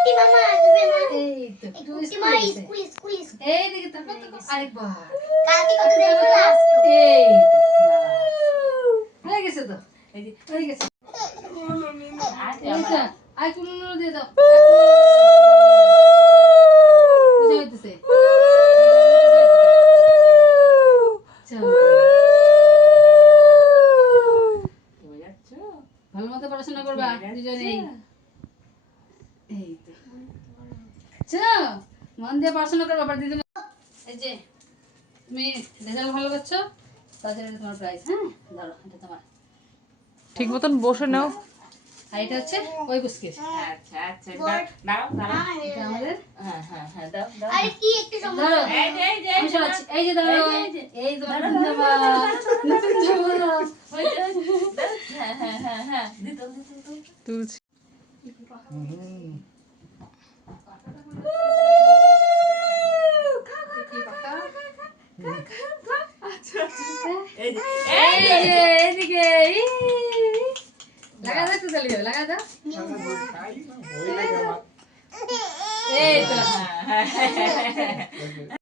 কুট্টি মামা আসবে না। এই তো একটু কুট্টি স্কুলে মামা গেছে। স্কুল এই দিকে তাকাও তাকাও আরেকবার। কালকে কত দেরি করে আসতো। এই তো হয়ে গেছে তো এই যে হয়ে গেছে এই তো আই কুলু দিয়ে দাও পূজা হইতেছে চল ভালো মতো পড়াশোনা করবা দুজনেই এই তো চল মন দিয়ে পড়াশোনা করবা আবার দুজনে এই যে তুমি রেজাল্ট ভালো করছো তার জন্য তোমার প্রাইজ হ্যাঁ ধরো এটা তোমার ঠিক মতন বসে নাও। আর এটা হচ্ছে ওই বিস্কিট আচ্ছা আচ্ছা দাও দাও এটা আমাদের হ্যাঁ হ্যাঁ হ্যাঁ দাও দাও আরে কি একটু সময় ধরো এই যে এই যে আমি সরাচ্ছি এই যে ধরো এই তোমার ধন্যবাদ ধন্যবাদ ওই যে দাও হ্যাঁ হ্যাঁ হ্যাঁ হ্যাঁ দিতো দিতো দিতো তুলছি। এই যে এই যে এদিকে লাগা দাও তো চলে লাগা দাও এই তো হ্যাঁ হ্যাঁ